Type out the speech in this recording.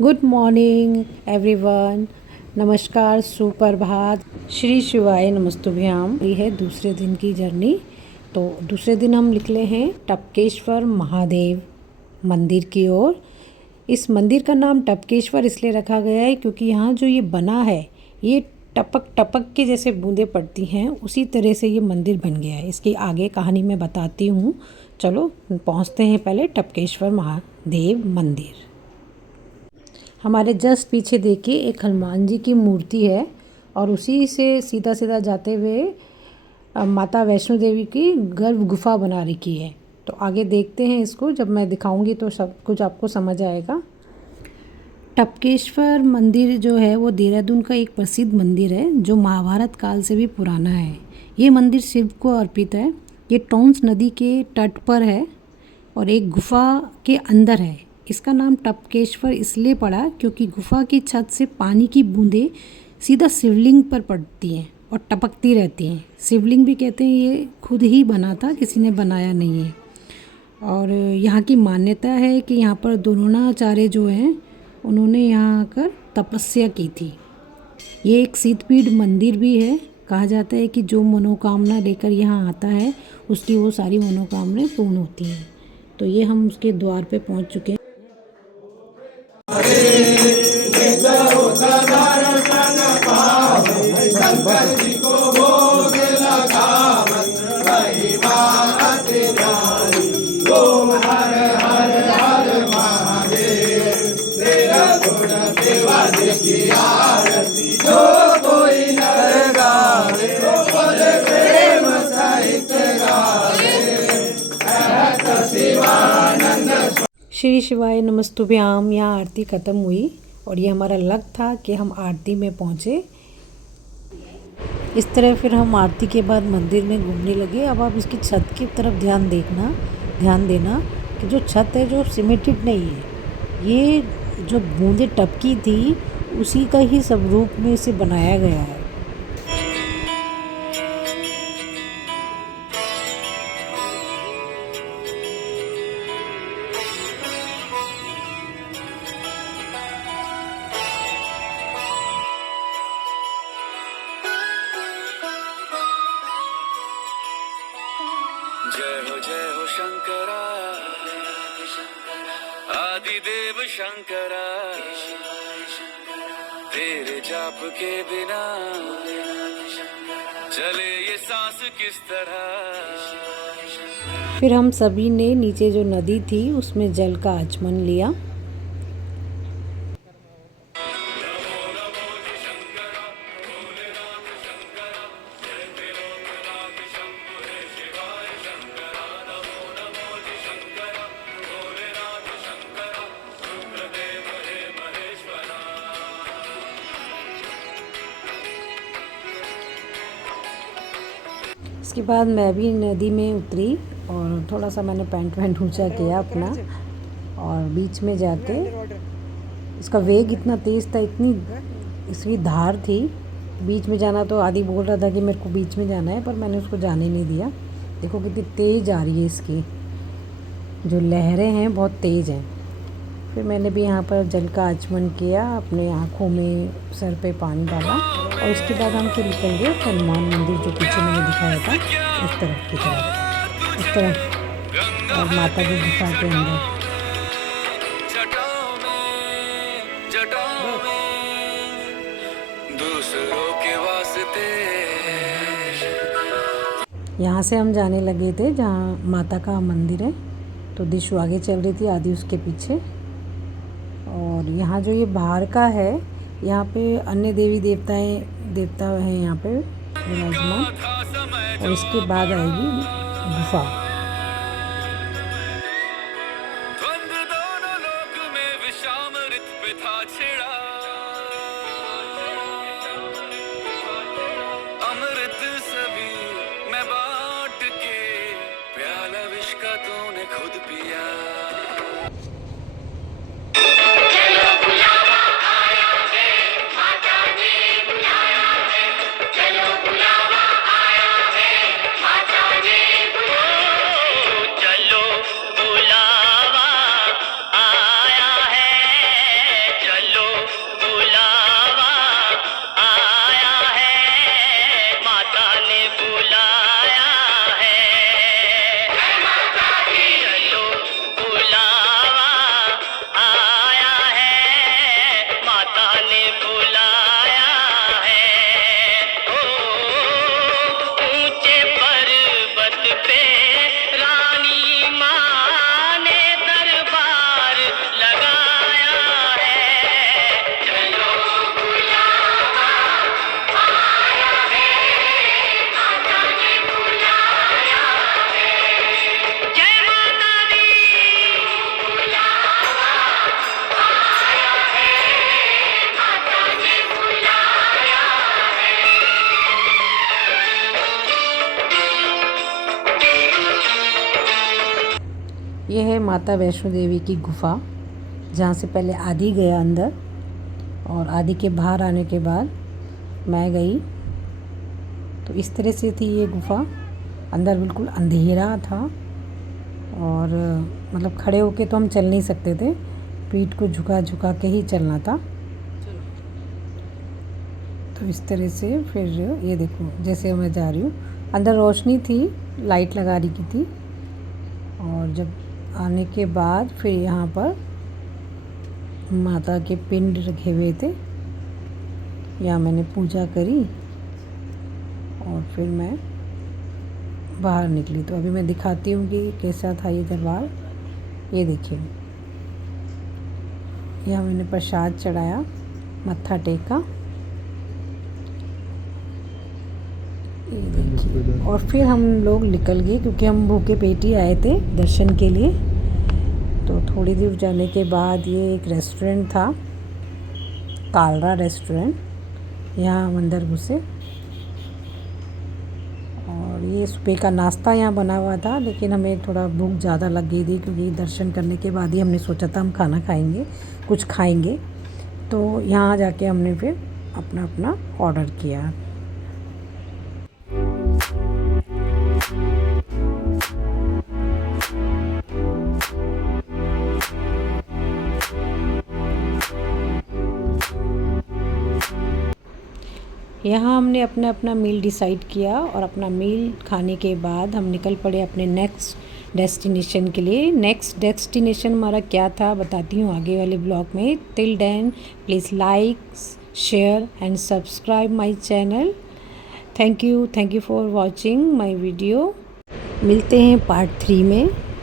Good morning everyone. नमस्कार, सुप्रभात, श्री शिवाय नमस्तुभ्याम। ये है दूसरे दिन की जर्नी। तो दूसरे दिन हम निकले हैं टपकेश्वर महादेव मंदिर की ओर। इस मंदिर का नाम टपकेश्वर इसलिए रखा गया है क्योंकि यहाँ जो ये बना है ये टपक टपक के जैसे बूंदें पड़ती हैं, उसी तरह से ये मंदिर बन गया है। इसकी आगे कहानी मैं बताती हूँ। चलो पहुँचते हैं पहले टपकेश्वर महादेव मंदिर। हमारे जस्ट पीछे देखिए एक हनुमान जी की मूर्ति है और उसी से सीधा सीधा जाते हुए माता वैष्णो देवी की गर्भ गुफा बना रखी है। तो आगे देखते हैं इसको, जब मैं दिखाऊंगी तो सब कुछ आपको समझ आएगा। टपकेश्वर मंदिर जो है वो देहरादून का एक प्रसिद्ध मंदिर है जो महाभारत काल से भी पुराना है। ये मंदिर शिव को अर्पित है। ये टोंस नदी के तट पर है और एक गुफा के अंदर है। इसका नाम टपकेश्वर इसलिए पड़ा क्योंकि गुफा की छत से पानी की बूंदें सीधा शिवलिंग पर पड़ती हैं और टपकती रहती हैं। शिवलिंग भी कहते हैं ये खुद ही बना था, किसी ने बनाया नहीं है। और यहाँ की मान्यता है कि यहाँ पर द्रोणाचार्य जो हैं उन्होंने यहाँ आकर तपस्या की थी। ये एक सिद्धपीठ मंदिर भी है। कहा जाता है कि जो मनोकामना लेकर यहाँ आता है उसकी वो सारी मनोकामनाएं पूर्ण होती हैं। तो ये हम उसके द्वार पे पहुँच चुके हैं। श्री शिवाय नमस्तुभ्याम। यहाँ आरती ख़त्म हुई और ये हमारा लक था कि हम आरती में पहुँचे। इस तरह फिर हम आरती के बाद मंदिर में घूमने लगे। अब आप इसकी छत की तरफ ध्यान देना कि जो छत है जो सीमेंटेड नहीं है, ये जो बूंदें टपकी थी उसी का ही स्वरूप में इसे बनाया गया है। जय हो शंकरा, आदिदेव शंकरा, तेरे जाप के बिना चले ये सांस किस तरह। फिर हम सभी ने नीचे जो नदी थी उसमें जल का आचमन लिया। इसके बाद मैं भी नदी में उतरी और थोड़ा सा मैंने पैंट ऊंचा किया अपना, और बीच में जाके इसका वेग इतना तेज़ था, इतनी इसकी धार थी। बीच में जाना तो आदि बोल रहा था कि मेरे को बीच में जाना है, पर मैंने उसको जाने नहीं दिया। देखो कितनी तेज़ आ रही है, इसकी जो लहरें हैं बहुत तेज़ हैं। फिर मैंने भी यहाँ पर जल का आचमन किया, अपने आँखों में सर पे पानी डाला और उसके बाद हम फिर निकल गए हनुमान मंदिर जो पीछे मैंने दिखाया था उस तरफ की तरफ, उस तरफ, और माता की गुफा के अंदर। यहाँ से हम जाने लगे थे जहाँ माता का मंदिर है। तो दिशु आगे चल रही थी, आदि उसके पीछे। और यहाँ जो ये बाहर का है, यहाँ पे अन्य देवी देवता हैं यहाँ पे विराजमान, और इसके बाद आएगी गुफा। अमृत सभी मैं बांट के, प्याला विष का तूने खुद पिया। ये है माता वैष्णो देवी की गुफ़ा, जहाँ से पहले आदि गया अंदर, और आदि के बाहर आने के बाद मैं गई। तो इस तरह से थी ये गुफ़ा। अंदर बिल्कुल अंधेरा था, और मतलब खड़े होके तो हम चल नहीं सकते थे, पीठ को झुका झुका के ही चलना था। तो इस तरह से फिर ये देखो, जैसे मैं जा रही हूँ, अंदर रोशनी थी, लाइट लगा रही की थी। और जब आने के बाद फिर यहाँ पर माता के पिंड रखे हुए थे, यहाँ मैंने पूजा करी और फिर मैं बाहर निकली। तो अभी मैं दिखाती हूँ कि कैसा था ये दरबार। ये देखिए, यहाँ मैंने प्रसाद चढ़ाया, मत्था टेका, ये देखिए। और फिर हम लोग निकल गए, क्योंकि हम भूखे पेट ही आए थे दर्शन के लिए। तो थोड़ी दूर जाने के बाद ये एक रेस्टोरेंट था, कालरा रेस्टोरेंट, यहाँ हम अंदर घुसे। और ये सुबह का नाश्ता यहाँ बना हुआ था, लेकिन हमें थोड़ा भूख ज़्यादा लग गई थी, क्योंकि दर्शन करने के बाद ही हमने सोचा था हम खाना खाएंगे, कुछ खाएंगे। तो यहाँ जाके हमने फिर अपना अपना ऑर्डर किया। यहाँ हमने अपना अपना मील डिसाइड किया, और अपना मील खाने के बाद हम निकल पड़े अपने नेक्स्ट डेस्टिनेशन के लिए। नेक्स्ट डेस्टिनेशन हमारा क्या था बताती हूँ आगे वाले ब्लॉग में। Till then please like, share and subscribe my channel. Thank you for watching my video. मिलते हैं पार्ट 3 में।